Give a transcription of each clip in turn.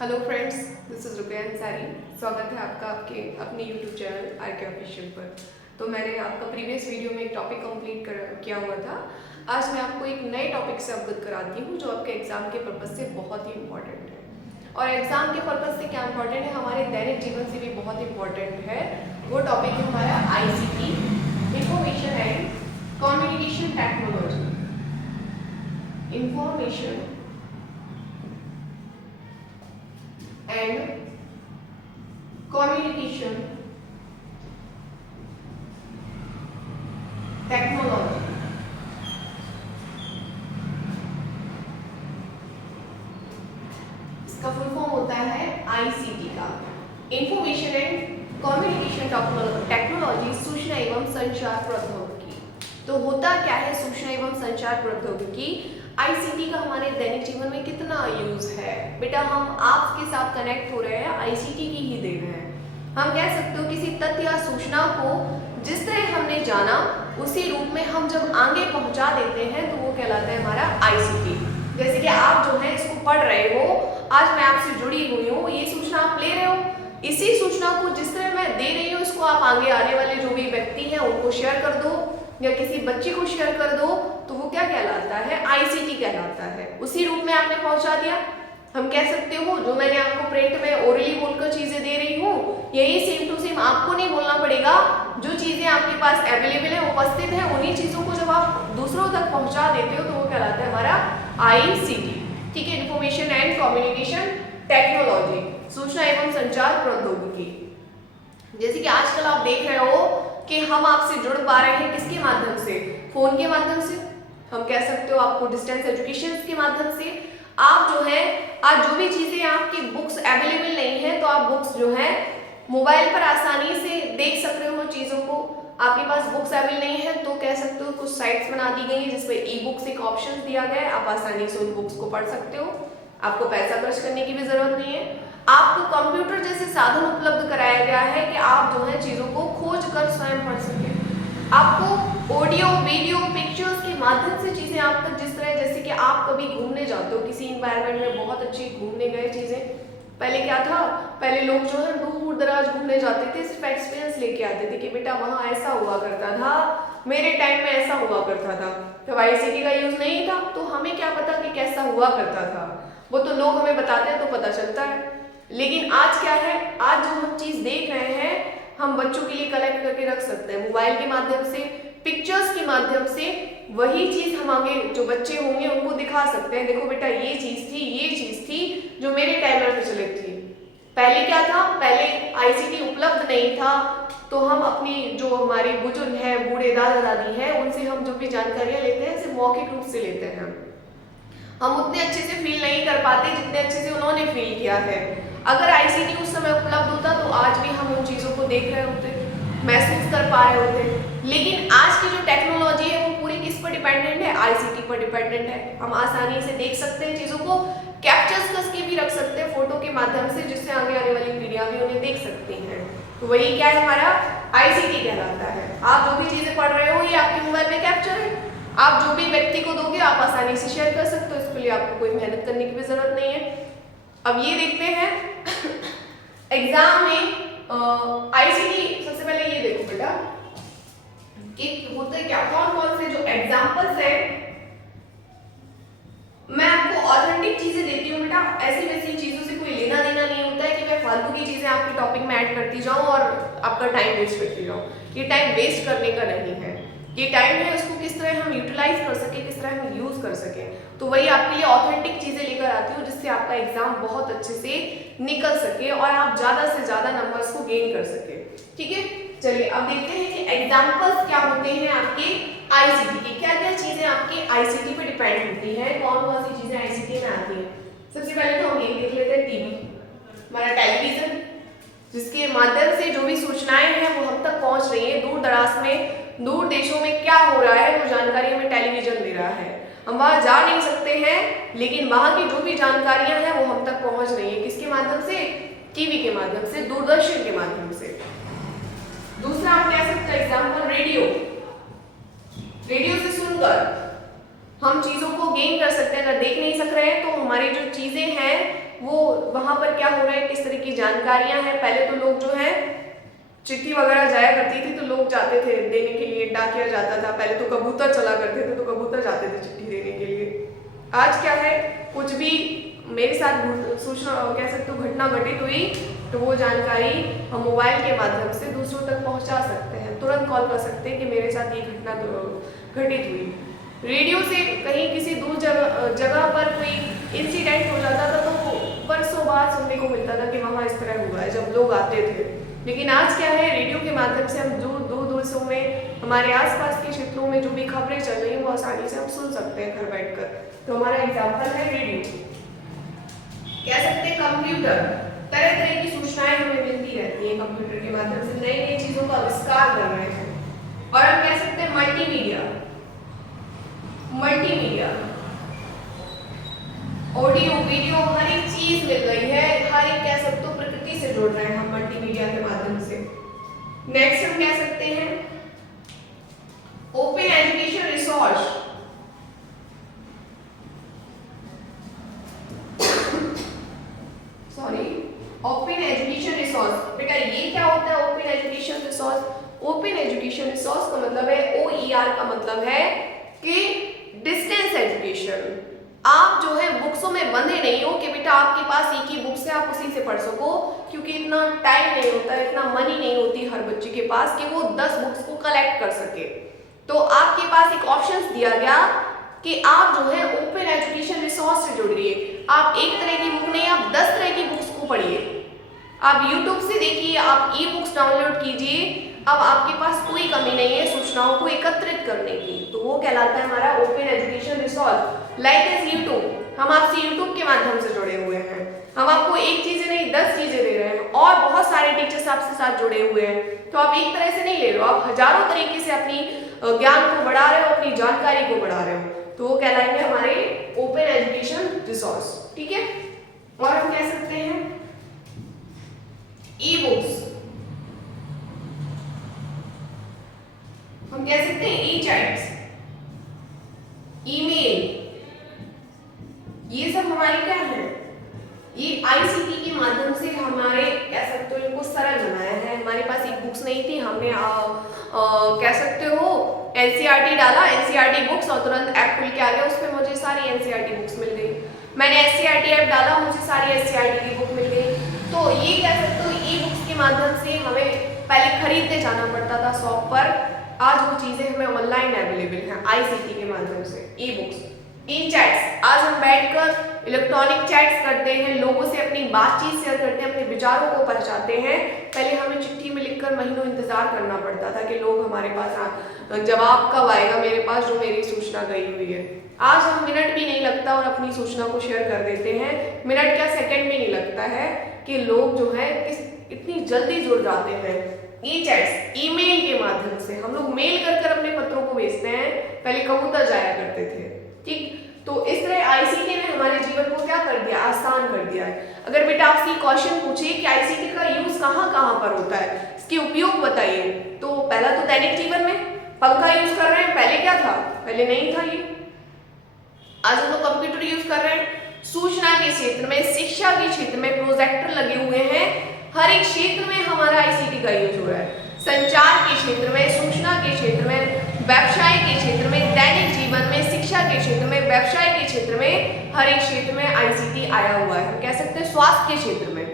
Hello friends, this is रुपया अंसारी। स्वागत है आपका आपके अपने यूट्यूब चैनल आर के ऑफिशियल पर। तो मैंने आपका प्रीवियस वीडियो में एक टॉपिक कंप्लीट किया हुआ था। आज मैं आपको एक नए टॉपिक से अवगत कराती हूँ जो आपके एग्जाम के पर्पज़ से बहुत ही इंपॉर्टेंट है। और एग्जाम के पर्पज़ से क्या इंपॉर्टेंट है, हमारे दैनिक जीवन से भी बहुत इंपॉर्टेंट है। वो टॉपिक है हमारा ICT, information and communication technology. Information and communication technology। इसका फुल फॉर्म होता है ICT का, इंफॉर्मेशन एंड कम्युनिकेशन टेक्नोलॉजी, सूचना एवं संचार प्रौद्योगिकी। तो होता क्या है सूचना एवं संचार प्रौद्योगिकी? ICT का हमारे दैनिक जीवन में कितना यूज है बेटा? हम आपके साथ कनेक्ट हो रहे हैं ICT की ही देन है। हम कह सकते हो किसी तथ्य या सूचना को जिस तरह हमने जाना उसी रूप में हम जब आगे पहुंचा देते हैं तो वो कहलाता है हमारा ICT। जैसे कि आप जो है इसको पढ़ रहे हो, आज मैं आपसे जुड़ी हुई हूँ, ये सूचना आप ले रहे हो, इसी सूचना को जिस तरह मैं दे रही हूँ इसको आप आगे आने वाले जो भी व्यक्ति हैं उनको शेयर कर दो या किसी बच्चे को शेयर कर दो, तो वो क्या कहलाता है? ICT कहलाता है। उसी रूप में आपने पहुंचा दिया। हम कह सकते हो जो मैंने आपको प्रिंट में ओरली बोलकर चीजें दे रही हूँ, यही सेम टू सेम आपको नहीं बोलना पड़ेगा। जो चीजें आपके पास अवेलेबल है, उपस्थित है, उन्हीं चीजों को जब आप दूसरों तक पहुंचा देते हो तो वो कहलाता है हमारा ICT। ठीक है, इंफॉर्मेशन एंड कम्युनिकेशन टेक्नोलॉजी, सूचना एवं संचार प्रौद्योगिकी। जैसे कि आजकल आप देख रहे हो कि हम आपसे जुड़ पा रहे हैं किसके माध्यम से? फोन के माध्यम से। हम कह सकते हो आपको डिस्टेंस एजुकेशन के माध्यम से। आप जो है आज जो भी चीजें आपकी बुक्स अवेलेबल नहीं है तो आप बुक्स जो है मोबाइल पर आसानी से देख सकते हो चीजों को। आपके पास बुक्स अवेलेबल नहीं है तो कह सकते हो कुछ साइट्स बना दी गई है जिसमें ई बुक्स एक ऑप्शन दिया गया है, आप आसानी से उन बुक्स को पढ़ सकते हो। आपको पैसा खर्च करने की भी जरूरत नहीं है। आपको कंप्यूटर जैसे साधन उपलब्ध कराया गया है कि आप जो है चीजों को खोज कर स्वयं पढ़ सके। आपको ऑडियो, वीडियो, पिक्चर्स के माध्यम से चीजें आप तक, जिस तरह जैसे कि आप कभी घूमने जाते हो किसी इन्वायरमेंट में, बहुत अच्छी घूमने गए चीजें, पहले क्या था, पहले लोग जो है दूर दराज घूमने जाते थे, सिर्फ एक्सपीरियंस लेके आते थे कि बेटा वहां ऐसा हुआ करता था, मेरे टाइम में ऐसा हुआ करता था। तो ICT का यूज नहीं था तो हमें क्या पता कि कैसा हुआ करता था, वो तो लोग हमें बताते हैं तो पता चलता है। लेकिन आज क्या है, आज जो हम चीज देख रहे हैं हम बच्चों के लिए कलेक्ट करके रख सकते हैं मोबाइल के माध्यम से, पिक्चर्स के माध्यम से। वही चीज हम आगे जो बच्चे होंगे उनको दिखा सकते हैं, देखो बेटा ये चीज थी, ये चीज थी जो मेरे टाइम में प्रचलित थी। पहले क्या था, पहले ICT उपलब्ध नहीं था तो हम अपनी जो हमारे बुजुर्ग हैं, बूढ़े दादा दादी हैं, उनसे हम जो भी जानकारियां लेते हैं सिर्फ मौखिक रूप से लेते हैं। हम उतने अच्छे से फील नहीं कर पाते जितने अच्छे से उन्होंने फील किया है। अगर ICT उस समय उपलब्ध होता तो आज भी हम उन चीजों को देख रहे होते, महसूस कर पा रहे होते। लेकिन आज की जो टेक्नोलॉजी है वो पूरी किस पर डिपेंडेंट है? ICT पर डिपेंडेंट है। हम आसानी से देख सकते हैं चीजों को, कैप्चर्स करके भी रख सकते हैं फोटो के माध्यम से, जिससे आगे आने वाली पीढ़ियां भी उन्हें देख सकती हैं। तो वही क्या है हमारा ICT कहलाता है। आप जो भी चीजें पढ़ रहे हो ये आपके मोबाइल में कैप्चर है, आप जो भी व्यक्ति को दोगे आप आसानी से शेयर कर सकते हो, इसके लिए आपको कोई मेहनत करने की भी जरूरत नहीं है। अब ये देखते हैं एग्जाम में ICT, सबसे पहले ये देखो बेटा कि होता क्या, कौन कौन से जो एग्जांपल्स है, मैं आपको ऑथेंटिक चीजें देती हूँ बेटा। ऐसी वैसी चीजों से कोई लेना देना नहीं होता है कि मैं फालतू की चीजें आपके टॉपिक में ऐड करती जाऊं और आपका टाइम वेस्ट करती जाऊं। ये टाइम वेस्ट करने का नहीं है, ये टाइम है उसको किस तरह हम यूटिलाइज कर सके, किस तरह हम यूज कर सके। तो वही आपके लिए ऑथेंटिक चीजें लेकर आती हूँ जिससे आपका एग्जाम बहुत अच्छे से निकल सके और आप ज्यादा से ज्यादा नंबर्स को गेन कर सके। ठीक है, चलिए अब देखते हैं कि एग्जाम्पल्स क्या होते हैं आपके ICT के, क्या क्या चीजें आपके ICT पे डिपेंड होती हैं, कौन कौन सी चीजें ICT में आती हैं। सबसे पहले तो हम ये देख लेते हैं टीवी, हमारा टेलीविजन, जिसके माध्यम से जो भी सूचनाएं हैं वो हम तक पहुंच रही है। दूर दराज में, दूर देशों में क्या हो रहा है वो जानकारी हमें टेलीविजन दे रहा है। हम वहां जा नहीं सकते हैं लेकिन वहां की जो भी जानकारियां हैं वो हम तक पहुंच रही है, किसके माध्यम से? टीवी के माध्यम से, दूरदर्शन के माध्यम से। दूसरा आप कह सकते हैं एग्जाम्पल रेडियो, रेडियो से सुनकर हम चीजों को गेन कर सकते हैं। अगर देख नहीं सक रहे हैं तो हमारी जो चीजें हैं वो वहाँ पर क्या हो रहा है, किस तरह की जानकारियाँ हैं। पहले तो लोग जो है चिट्ठी वगैरह जाया करती थी तो लोग जाते थे देने के लिए, डाकिया जाता था। पहले तो कबूतर चला करते थे तो कबूतर जाते थे चिट्ठी देने के लिए। आज क्या है, कुछ भी मेरे साथ सूचना कह सकते हो घटना घटित हुई तो वो जानकारी हम मोबाइल के माध्यम से दूसरों तक पहुंचा सकते हैं, तुरंत कॉल कर सकते हैं कि मेरे साथ ये घटना घटित हुई। रेडियो से कहीं किसी दूर जगह पर कोई इंसिडेंट हो जाता था तो वर्षों बाद सुनने को मिलता था कि वहाँ इस तरह हुआ है, जब लोग आते थे। लेकिन आज क्या है, रेडियो के माध्यम से हम दूर दूर देशों में, हमारे आसपास के क्षेत्रों में जो भी खबरें चल रही हैं वो आसानी से हम सुन सकते हैं घर बैठकर। तो हमारा एग्जाम्पल है रेडियो। कह सकते हैं कंप्यूटर, तरह तरह की सूचनाएं हमें मिलती रहती हैं कंप्यूटर के माध्यम से, नई नई चीजों का आविष्कार कर रहे हैं। और हम कह सकते हैं मल्टीमीडिया, मल्टीमीडिया ऑडियो वीडियो हर एक चीज मिल गई है, हर एक कह सकते हो प्रकृति से जुड़ रहे हैं हम मल्टीमीडिया के माध्यम से। नेक्स्ट हम कह सकते हैं open education resource, sorry open education resource. बेटा ये क्या होता है open education resource? Open education resource का मतलब है OER का मतलब है कि डिस्टेंस एजुकेशन। आप जो है बुक्सों में बंधे नहीं हो कि बेटा आपके पास एक ही बुक्स है आप उसी से पढ़ सको, क्योंकि इतना टाइम नहीं होता, इतना मनी नहीं होती हर बच्चे के पास कि वो 10 बुक्स को कलेक्ट कर सके। तो आपके पास एक ऑप्शन दिया गया कि आप जो है ओपन एजुकेशन रिसोर्स से जुड़िए। आप एक तरह की बुक नहीं, आप 10 तरह की बुक्स को पढ़िए। आप YouTube से देखिए, आप ई-बुक्स डाउनलोड कीजिए। अब आपके पास कोई कमी नहीं है सूचनाओं को एकत्रित करने की, तो वो कहलाता है हमारा open education resource. Like as YouTube, हम आपसे यूट्यूब के माध्यम से जुड़े हुए हैं। हम आपको एक चीज नहीं 10 चीजें दे रहे हैं और बहुत सारे टीचर्स आपके साथ जुड़े हुए हैं। तो आप एक तरह से नहीं ले रहे हो, आप हजारों तरीके से अपनी ज्ञान को बढ़ा रहे हो, अपनी जानकारी को बढ़ा रहे हो। तो वो कहलाएंगे हमारे ओपन एजुकेशन रिसोर्स। ठीक है। और हम कह सकते हैं ई बुक्स, हम कह सकते हैं ई चैट्स, ईमेल, ये सब हमारे क्या है, ये ICT के माध्यम से हमारे कह सकते हो इनको सरल बनाया है। हमारे पास एक बुक्स नहीं थी, हमने कह सकते हो NCERT डाला, NCERT बुक्स, और तुरंत ऐप खुल के आ गया, उस पर मुझे सारी NCERT बुक्स मिल गई। मैंने SCERT ऐप डाला, मुझे सारी SCERT की बुक मिल गई। तो ये कह सकते हो ई बुक्स के माध्यम से हमें पहले खरीदने जाना पड़ता था शॉप पर, आज वो चीजें हमें ऑनलाइन अवेलेबल हैं ICT के माध्यम से। ई बुक्स, ई चैट्स, आज हम बैठकर इलेक्ट्रॉनिक चैट्स करते हैं, लोगों से अपनी बातचीत शेयर करते हैं, अपने विचारों को पहुंचाते हैं। पहले हमें चिट्ठी में लिखकर महीनों इंतजार करना पड़ता था कि लोग हमारे पास जवाब कब आएगा मेरे पास जो मेरी सूचना गई हुई है। आज हम मिनट भी नहीं लगता और अपनी सूचना को शेयर कर देते हैं, मिनट क्या सेकंड भी नहीं लगता है कि लोग जो है इतनी जल्दी जुड़ जाते हैं। ई चैट्स, ईमेल के माध्यम से हम लोग मेल कर कर अपने पत्रों को भेजते हैं, पहले कबूतर जाया करते थे। ठीक, तो इस तरह ICT ने हमारे जीवन को क्या कर दिया, आसान कर दिया है। अगर बेटा आपसे क्वेश्चन पूछे कि ICT का यूज कहाँ कहाँ पर होता है, इसके उपयोग बताइए, तो पहला तो दैनिक जीवन में पंखा यूज कर रहे हैं, पहले क्या था, पहले नहीं था ये। आज हम लोग कंप्यूटर यूज कर रहे हैं, सूचना के क्षेत्र में, शिक्षा के क्षेत्र में प्रोजेक्टर लगे हुए हैं, हर एक क्षेत्र में हमारा ICT का यूज हो रहा है। संचार के क्षेत्र में, सूचना के क्षेत्र में, व्यवसाय के क्षेत्र में, दैनिक जीवन में, शिक्षा के क्षेत्र में, व्यवसाय के क्षेत्र में, हर एक क्षेत्र में ICT आया हुआ है। हम कह सकते हैं स्वास्थ्य के क्षेत्र में,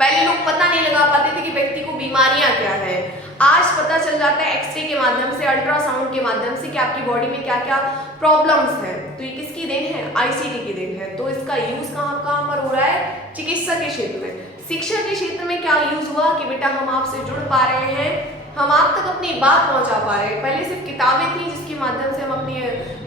पहले लोग पता नहीं लगा पाते थे कि व्यक्ति को बीमारियां क्या है, आज पता चल जाता है एक्सरे के माध्यम से, अल्ट्रासाउंड के माध्यम से कि आपकी बॉडी में क्या क्या प्रॉब्लम्स हैं। तो ये किसकी देन है, ICT की देन है। तो इसका यूज कहाँ कहाँ पर हो रहा है, चिकित्सा के क्षेत्र में। शिक्षा के क्षेत्र में क्या यूज हुआ कि बेटा हम आपसे जुड़ पा रहे हैं, हम आप तक अपनी बात पहुंचा पा रहे हैं। पहले सिर्फ किताबें थी जिसके माध्यम से हम अपनी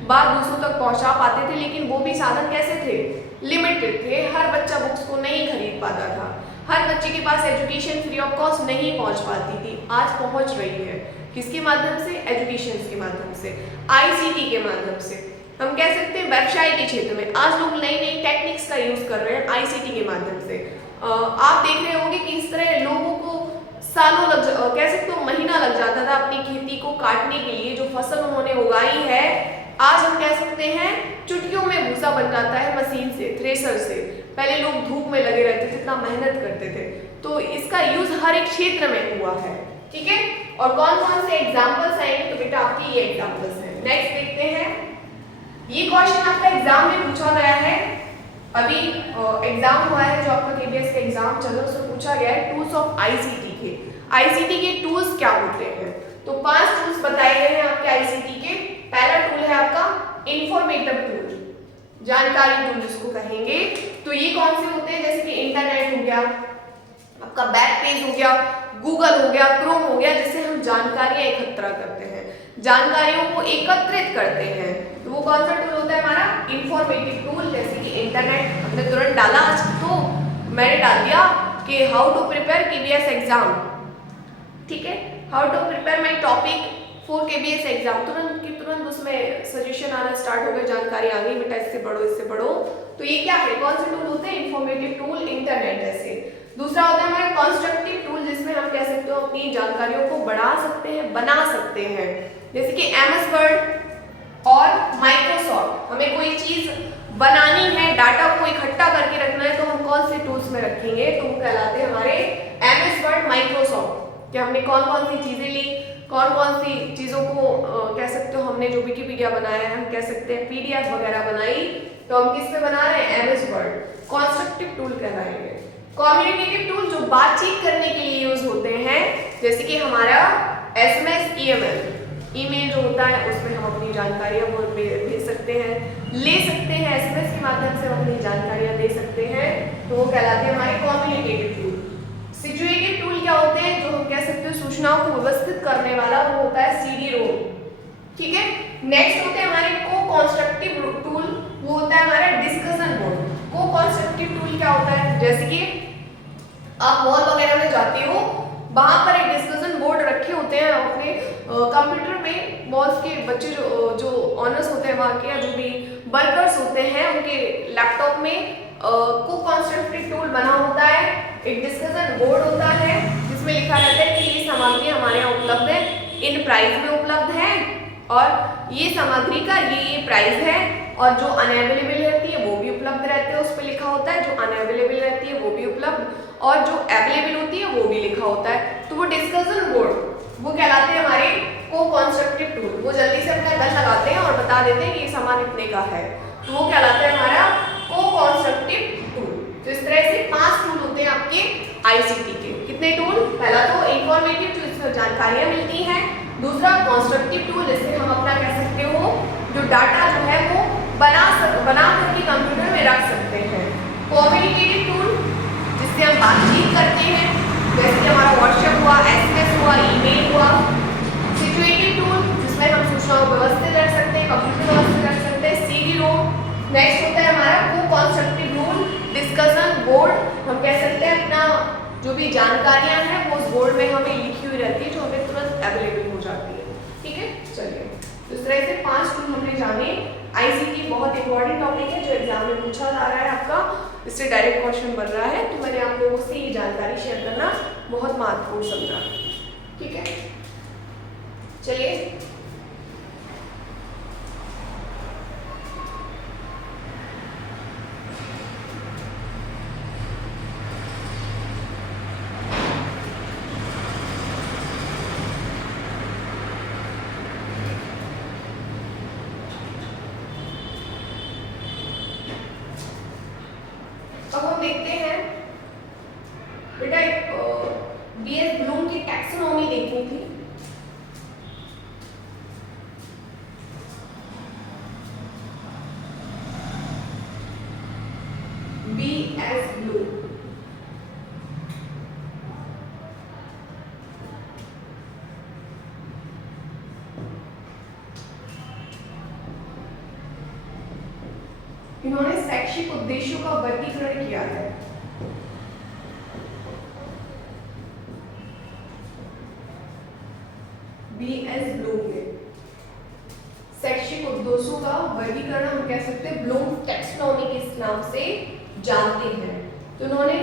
बात दूसरों तक पहुंचा पाते थे, लेकिन वो भी साधन कैसे थे, लिमिटेड थे। हर बच्चा बुक्स को नहीं खरीद पाता था, हर बच्चे के पास एजुकेशन फ्री ऑफ कॉस्ट नहीं पहुंच पाती थी। आज पहुंच रही है, किसके माध्यम से, एजुकेशन के माध्यम से, ICT के माध्यम से। हम कह सकते हैं व्यवसाय के क्षेत्र में आज लोग नई नई टेक्निक्स का यूज कर रहे हैं ICT के माध्यम से। आप देख रहे होंगे कि इस तरह लोगों को सालों कह सकते हो महीना लग जाता था अपनी खेती को काटने के लिए, जो फसल उन्होंने उगाई है आज हम कह सकते हैं चुटकियों में भूसा बन जाता है मशीन से, थ्रेसर से। पहले लोग धूप में लगे रहते थे, इतना मेहनत करते थे, तो इसका यूज हर एक क्षेत्र में हुआ है। ठीक है, और कौन कौन से एग्जाम्पल्स आएंगे, तो बेटा आपके ये एग्जाम्पल्स हैं। नेक्स्ट देखते हैं, ये क्वेश्चन आपका एग्जाम में पूछा गया है, अभी एग्जाम हुआ है जो आपका केबीएस का एग्जाम चल रहा है, उसमें पूछा गया है टूल्स ऑफ आईसीटी के। आईसीटी के टूल्स क्या होते हैं, तो 5 टूल्स बताए गए हैं आपके आईसीटी के। पहला टूल है आपका इंफॉर्मेटिव टूल, जानकारी टूल जिसको कहेंगे। तो ये कौन से होते हैं, जैसे कि इंटरनेट हो गया, आपका वेब पेज हो गया, गूगल हो गया, क्रोम हो गया, जिससे हम जानकारियां एकत्र करते हैं, जानकारियों को एकत्रित करते हैं। तो वो कौन सा टूल होता है हमारा इंफॉर्मेटिव टूल। जैसे कि इंटरनेट हमने तुरंत डाला, आज तो मैंने डाल दिया कि how to prepare KBS exam, ठीक है, how to prepare my topic for KBS exam, तुरंत की तुरंत उसमें सजेशन आना स्टार्ट हो गए, जानकारी आ गई, बेटा इससे पढ़ो इससे पढ़ो। तो ये क्या है, कौन से टूल होते हैं, इंफॉर्मेटिव टूल, इंटरनेट जैसे। दूसरा होता है हमारा कंस्ट्रक्टिव टूल, जिसमें हम कह सकते हो अपनी जानकारियों को बढ़ा सकते हैं, बना सकते हैं, जैसे कि एमएस वर्ड और माइक्रोसॉफ्ट। हमें कोई चीज बनानी है, डाटा को इकट्ठा करके रखना है, तो हम कौन से टूल्स में रखेंगे, तो वो कहलाते हैं हमारे एमएस वर्ड, माइक्रोसॉफ्ट। कि हमने कौन कौन सी चीजें ली, कौन कौन सी चीजों को कह सकते हो हमने जो विकिपीडिया बनाया है, हम कह सकते हैं पीडीएफ वगैरह बनाई, तो हम किस पे बना रहे हैं, एमएस वर्ड, कंस्ट्रक्टिव टूल कहलाएंगे। कम्युनिकेटिव टूल जो बातचीत करने के लिए यूज होते हैं, जैसे कि हमारा एसएमएस, ईमेल जो होता है, उसमें हम अपनी जानकारियां भेज सकते हैं, ले सकते हैं, एसएमएस के माध्यम से हम अपनी जानकारियां दे सकते हैं, तो वो कहलाते हैं हमारे कम्युनिकेटिव टूल। सिचुएटिव टूल क्या होते हैं, जो हम कह सकते हैं सूचनाओं को व्यवस्थित करने वाला, वो होता है सीडी रोम, ठीक है। नेक्स्ट होते हैं हमारे को कंस्ट्रक्टिव टूल, वो होता है हमारा डिस्कशन बोर्ड। को कंस्ट्रक्टिव टूल क्या होता है, जैसे कि आप मॉल वगैरह में जाते हो, वहां पर एक डिस्कशन बोर्ड रखे होते हैं अपने कंप्यूटर में, मॉल्स के बच्चे जो ऑनर्स होते हैं वहाँ के, या जो भी वर्कर्स होते हैं, उनके लैपटॉप में को कंस्ट्रक्टिव टूल बना होता है, एक डिस्कशन बोर्ड होता है, जिसमें लिखा रहता है कि ये सामग्री हमारे यहाँ उपलब्ध है, इन प्राइस में उपलब्ध है, और ये सामग्री का ये प्राइस है, और जो अनअवेलेबल रहती है वो भी उपलब्ध रहते हैं, उस पर लिखा होता है, जो अनअवेलेबल रहती है वो भी उपलब्ध, और जो अवेलेबल होती है वो भी लिखा होता है। तो वो डिस्कशन बोर्ड वो कहलाते हैं हमारे को कंस्ट्रक्टिव टूल। वो जल्दी से अपना गन लगाते हैं और बता देते हैं कि ये सामान इतने का है, तो वो कहलाता है हमारा को कंस्ट्रक्टिव टूल। तो इस तरह से 5 टूल होते हैं आपके आईसीटी के। कितने टूल, पहला तो इंफॉर्मेटिव टूल, इसमें जानकारियां मिलती हैं, दूसरा कंस्ट्रक्टिव टूल, जिससे हम अपना कह सकते हो जो डाटा जो है वो बना करके कंप्यूटर में रख सकते हैं। कम्युनिकेटिव टूल, जिससे हम बातचीत करते हैं, जैसे कि हमारा व्हाट्सएप हुआ, एसएमएस हुआ, ईमेल हुआ। सिचुएटिव टूल, जिसमें हम सूचनाओं को व्यवस्थित रख सकते हैं, कंप्यूटर व्यवस्थित रख सकते हैं, सीडी रोम। नेक्स्ट होता है हमारा को कंस्ट्रक्टिव टूल, डिस्कशन बोर्ड, हम कह सकते हैं अपना जो भी जानकारियां हैं वो उस बोर्ड में हमें लिखी हुई रहती है, जो हमें तुरंत अवेलेबल हो जाती है, ठीक है। चलिए, तो इस तरह से 5 टूल हमने जाने। आईसीटी बहुत इंपॉर्टेंट टॉपिक है जो एग्जाम में पूछा जा रहा है आपका, इससे डायरेक्ट क्वेश्चन बन रहा है, तो मैंने आप लोगों से ये जानकारी शेयर करना बहुत महत्वपूर्ण समझा, ठीक है। चलिए, अब हम देखते हैं बेटा, बीएस ब्लूम की टैक्सोनॉमी देखनी थी। बीएस ब्लूम, इन्होंने शैक्षिक उद्देश्यों का वर्गीकरण किया है। बीएस ब्लूम ने शैक्षिक उद्देश्यों का वर्गीकरण हम कह सकते हैं ब्लूम टैक्सोनॉमी के इस नाम से जानते हैं। तो उन्होंने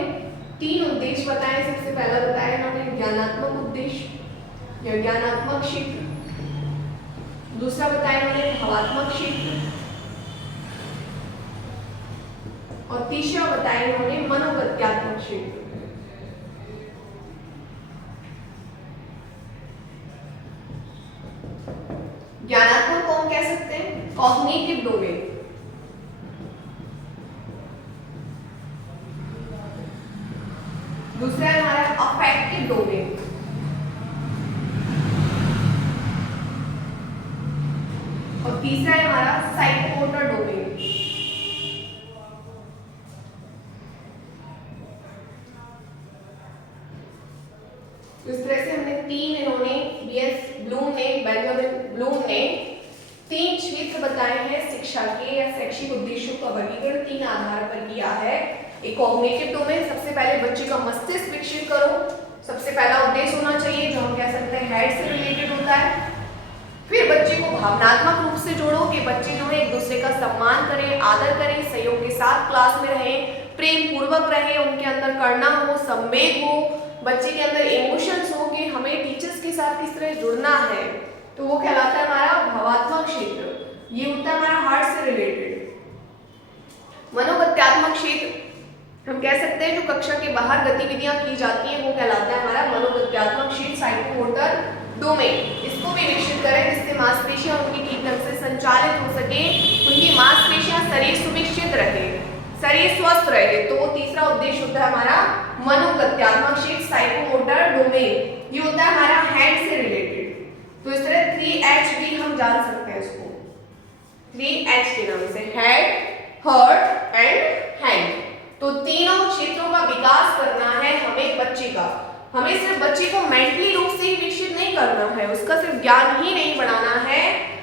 3 उद्देश्य बताए। सबसे पहला बताया इन्होंने ज्ञानात्मक उद्देश्य या ज्ञानात्मक क्षेत्र, दूसरा बताया इन्होंने भावात्मक क्षेत्र, और तीसरा बताया इन्होंने मनोगत्यात्मक क्षेत्र। ज्ञानात्मक को हम कह सकते हैं कॉग्निटिव डोमेन। दूसरा है हमारा अफेक्टिव डोमेन। और तीसरा है हमारा साइकोमोटर डोमेन। तो इस तरह से हमने इन्होंने बीएस ब्लूम ने बेंजामिन ब्लूम ने 3 क्षेत्र बताए हैं शिक्षा के या शैक्षिक उद्देश्यों का वर्गीकरण 3 आधार पर किया है। एक कॉग्निटिव डोमेन, सबसे पहले बच्चे का मस्तिष्क विकसित करो, सबसे पहला उद्देश्य होना चाहिए जो हम कह सकते हैं हेड से रिलेटेड होता है। फिर बच्चे को भावनात्मक रूप से जोड़ो कि बच्चे जो है एक दूसरे का सम्मान करें, आदर करें, सहयोग के साथ क्लास में रहें, प्रेम पूर्वक रहें, उनके अंदर करुणा हो, संवेग हो, बच्चे के अंदर इमोशंस हो कि हमें टीचर्स के साथ किस तरह जुड़ना है। तो वो कहलाता है हमारा भावात्मक क्षेत्र। ये होता है हमारा हार्ट से रिलेटेड। मनोगत्यात्मक क्षेत्र हम कह सकते हैं जो कक्षा के बाहर गतिविधियां की जाती हैं वो कहलाता है हमारा मनोगत्यात्मक क्षेत्र, साइकोमोटर डोमेन। इसको भी विकसित करें जिससे मांसपेशियां उनकी ठीक ढंग से संचालित हो सके, उनकी मांसपेशियां शरीर सुविकसित रहे, शरीर स्वस्थ रहे। तो तीसरा उद्देश्य होता है हमारा मनोगत्यात्मक क्षेत्र, साइकोमोटर डोमेन। ये होता है हमारा हैंड से रिलेटेड। तो इस तरह 3H भी हम जान सकते हैं इसको 3H के नाम से, हेड, हार्ट एंड हैंड। तो तीनों क्षेत्रों का विकास करना है हमें बच्चे का। हमें सिर्फ बच्चे को मेंटली रूप से ही विकसित नहीं करना है, उसका सिर्फ ज्ञान ही नहीं बढ़ाना है,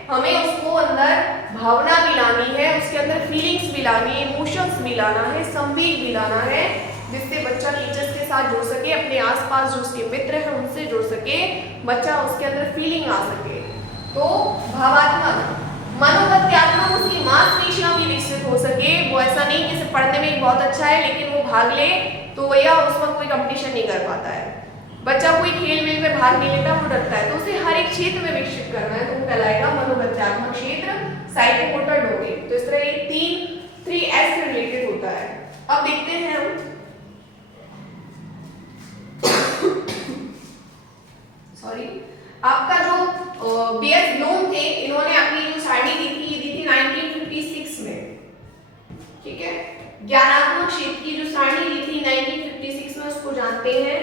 हमें उसको अंदर भावना भी लानी है, उसके अंदर फीलिंग्स भी लानी है, इमोशंस भी लाना है, संवेग भी लाना है, जिससे बच्चा टीचर्स के साथ जुड़ सके, अपने आसपास जो उसके मित्र हैं उनसे जुड़ सके, बच्चा उसके अंदर फीलिंग आ सके। तो भावात्मक, मनोगत्यात्मक उसकी मांसपेशियां भी विकसित हो सके। वो ऐसा नहीं कि सिर्फ पढ़ने में बहुत अच्छा है लेकिन वो भाग ले तो भैया उसमें कोई कंपटीशन नहीं कर पाता है, बच्चा कोई खेल वेल में भाग नहीं लेता, वो डरता है। तो उसे हर एक क्षेत्र में विकसित करना है, तो वो कहलाएगा मनोगत्यात्मक क्षेत्र, साइकोमोटर डोमेन। तो इस तरह ये 3S से रिलेटेड होता है। अब देखते हैं हम सॉरी आपका जो बीएस ब्लूम थे, इन्होंने अपनी जो सारणी दी थी 1956 में, ठीक है। ज्ञानात्मक क्षेत्र की जो सारणी दी थी 1956 में, उसको जानते हैं।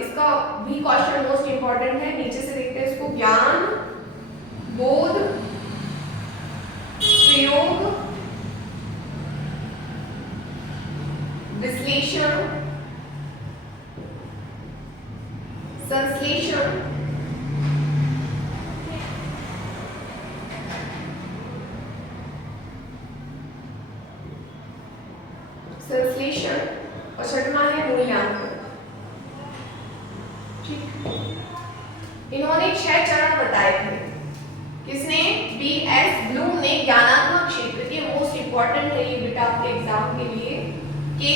इसका भी क्वेश्चन मोस्ट इंपॉर्टेंट है, नीचे से देखते हैं इसको। ज्ञान, बोध, प्रयोग, विश्लेषण, संश्लेषण, और छठवां है मूल्यांकन। ठीक, इन्होंने 6 चरण बताए थे। किसने? बीएस ब्लूम ने। ज्ञानात्मक क्षेत्र के मोस्ट इंपॉर्टेंट है ये बेटा आपके एग्जाम के लिए कि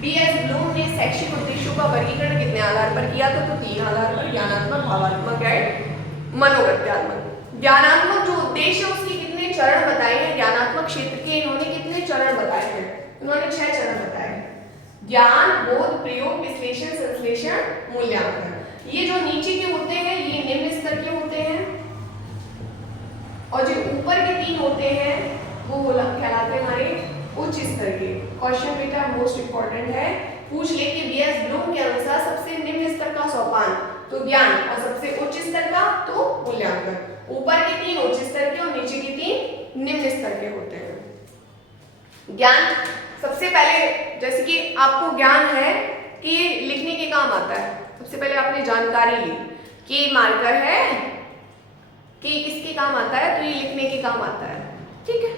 बीएस ब्लूम ने शैक्षिक उद्देश्यों का वर्गीकरण कितने आधार पर किया था? तो 3 आधार पर, ज्ञानात्मक, भावात्मक एंड मनोगत्यात्मक। ज्ञानात्मक जो उद्देश्य उसके कितने चरण बताए हैं? ज्ञानात्मक क्षेत्र के इन्होंने कितने चरण बताए हैं? इन्होंने 6 चरण बताए। ज्ञान, बोध, प्रयोग, विश्लेषण, संश्लेषण, मूल्यांकन। ये जो नीचे के होते हैं ये निम्न स्तर के होते हैं और जो ऊपर के 3 होते हैं वो कहलाते हैं हमारे उच्च स्तर के। क्वेश्चन बेटा मोस्ट इंपॉर्टेंट है, पूछ ले कि बीएस ब्लूम के अनुसार सबसे निम्न स्तर का सोपान तो ज्ञान और सबसे उच्च स्तर का तो मूल्यांकन। ऊपर के 3 उच्च स्तर के और नीचे के 3 निम्न स्तर के होते हैं। ज्ञान सबसे पहले, जैसे कि आपको ज्ञान है कि ये लिखने के काम आता है, सबसे पहले आपने जानकारी ली कि मार्कर है कि किसके काम आता है, तो ये लिखने के काम आता है, ठीक है।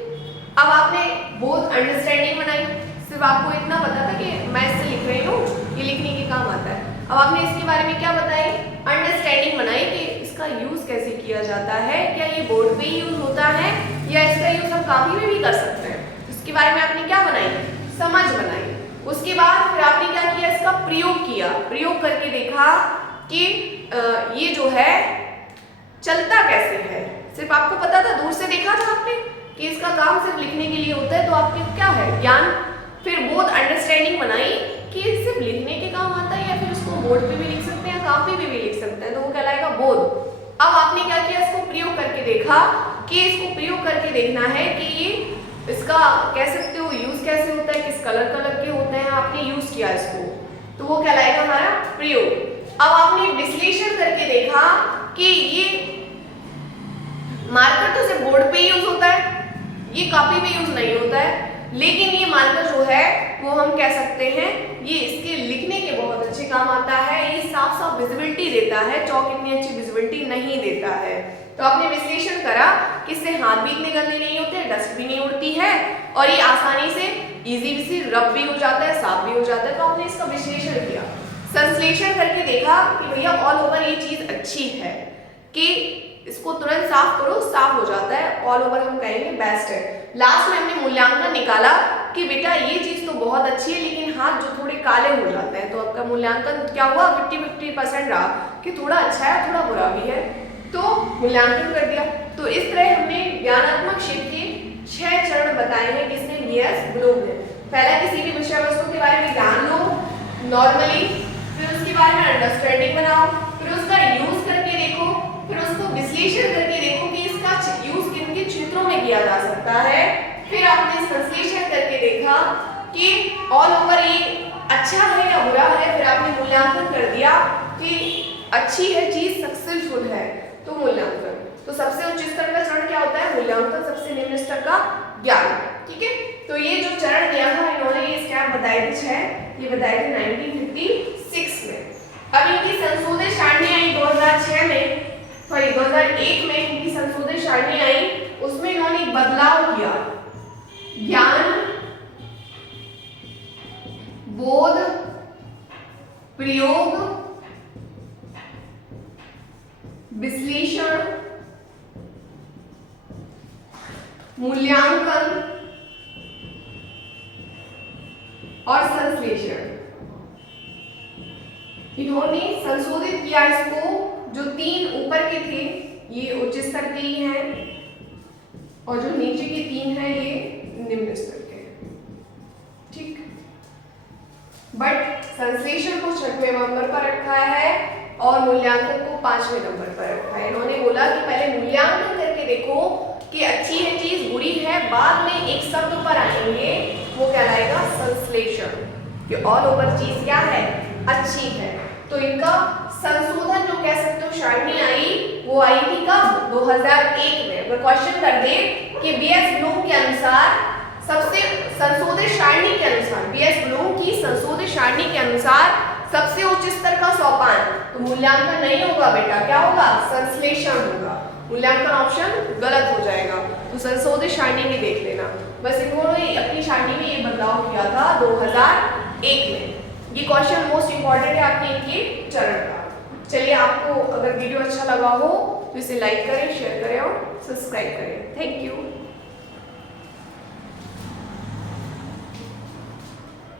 अब आपने बोध, अंडरस्टैंडिंग बनाई, सिर्फ आपको इतना पता था कि मैं इससे लिख रही हूँ, ये लिखने के काम आता है। अब आपने इसके बारे में क्या बताई? अंडरस्टैंडिंग बनाई कि इसका यूज कैसे किया जाता है, क्या ये बोर्ड पे ही यूज होता है या इसका यूज हम कॉपी में भी कर सकते हैं, इसके बारे में आपने क्या बनाई? समझ बनाई। उसके बाद फिर आपने क्या किया? इसका प्रयोग किया, प्रयोग करके देखा कि ये जो है चलता कैसे है। सिर्फ आपको पता था, दूर से देखा था आपने कि इसका काम सिर्फ लिखने के लिए होता है, तो आपके क्या है ज्ञान अंडरस्टैंडिंग बनाई कि सिर्फ लिखने के काम आता है या फिर उसको बोर्ड पे भी लिख सकते हैं, कॉपी पे भी लिख सकते हैं, तो वो कहलाएगा बोध। अब आपने क्या किया, इसको प्रयोग करके देखा कि इसको प्रयोग करके देखना है कि ये इसका कह सकते हो यूज कैसे होता है, किस कलर के होते हैं, आपने यूज किया इसको, तो वो कहलाएगा हमारा प्रयोग। अब आपने विश्लेषण करके देखा कि ये मार्कर तो सिर्फ बोर्ड पे यूज होता है, ये कॉपी पे यूज नहीं होता है, लेकिन ये मार्कर जो है वो हम कह सकते हैं ये इसके लिखने के बहुत अच्छे काम आता है, ये साफ साफ विजिबिलिटी देता है, चौक इतनी अच्छी विजिबिलिटी नहीं देता है। तो आपने विश्लेषण करा कि इससे हाथ भी इतने गंदे नहीं होते, डस्ट भी नहीं उड़ती है और ये आसानी से इजीली से रब भी हो जाता है, साफ भी हो जाता है, तो आपने इसका विश्लेषण किया। संश्लेषण करके देखा कि भैया ऑल ओवर ये चीज अच्छी है कि इसको तुरंत साफ करो, साफ हो जाता है, ऑल ओवर हम कहेंगे बेस्ट है। लास्ट में हमने मूल्यांकन निकाला कि बेटा ये चीज तो बहुत अच्छी है लेकिन हाथ जो थोड़े काले हो जाते हैं, तो आपका मूल्यांकन क्या हुआ 50-50% रहा कि थोड़ा अच्छा है थोड़ा बुरा भी है, तो मूल्यांकन कर दिया। तो इस तरह हमने ज्ञानात्मक क्षेत्र के 6 चरण बताए हैं किसने, बीएस ब्लूम ने। पहला किसी भी विषय वस्तु के बारे में ज्ञान लो नॉर्मली, फिर उसके बारे में अंडरस्टैंडिंग बनाओ, फिर उसका यूज करके देखो, फिर उसको विश्लेषण करके देखो कि इसका यूज किन किन क्षेत्रों में किया जा सकता है, फिर आपने संश्लेषण करके देखा कि ऑल ओवर ये अच्छा है या बुरा है, फिर आपने मूल्यांकन कर दिया कि अच्छी है चीज, सक्सेसफुल है, तो मूल्यांकन। तो सबसे उच्च स्तर का चरण क्या होता है, मूल्यांकन, सबसे निम्न स्तर का ज्ञान। ठीक है, तो ये जो चरण दिया था इन्होंने ये स्टेप बताए थे 6, ये बताए थे 1956 में। अब इनकी संशोधित सारणी आई 2006 में, सॉरी 2001 में इनकी संशोधित सारणी आई, उसमें इन्होंने बदलाव किया, ज्ञान, बोध, प्रयोग, विश्लेषण, मूल्यांकन और संश्लेषण, इन्होंने संशोधित किया इसको। जो 3 ऊपर के थे ये उच्च स्तर के ही हैं और जो नीचे के 3 हैं ये निम्न स्तर के हैं। ठीक, बट संश्लेषण को 6वें नंबर पर रखा है और मूल्यांकन को 5वें नंबर पर रखा है। इन्होंने बोला कि पहले मूल्यांकन करके देखो कि अच्छी है चीज बुरी है, बाद में एक शब्द पर आएंगे वो कहलाएगा संश्लेषण, कि ऑल ओवर चीज क्या है, अच्छी है। तो इनका संशोधन जो कह सकते हो सारणी आई, वो आई थी कब, 2001 में। अगर क्वेश्चन कर दे कि बीएस ब्लूम के अनुसार सबसे संशोधित सारणी के अनुसार, बीएस ब्लूम की संशोधित सारणी के अनुसार सबसे उच्च स्तर का सोपान, तो मूल्यांकन नहीं होगा बेटा, क्या होगा, संश्लेषण होगा। मूल्यांकन ऑप्शन गलत हो जाएगा, तो संशोधित सारणी में देख लेना। बस इन्होंने अपनी सारणी में ये बदलाव किया था 2001 में। ये क्वेश्चन मोस्ट इंपॉर्टेंट है आपके इनके चरण का। चलिए, आपको अगर वीडियो अच्छा लगा हो तो इसे लाइक करें, शेयर करें और सब्सक्राइब करें। Thank you.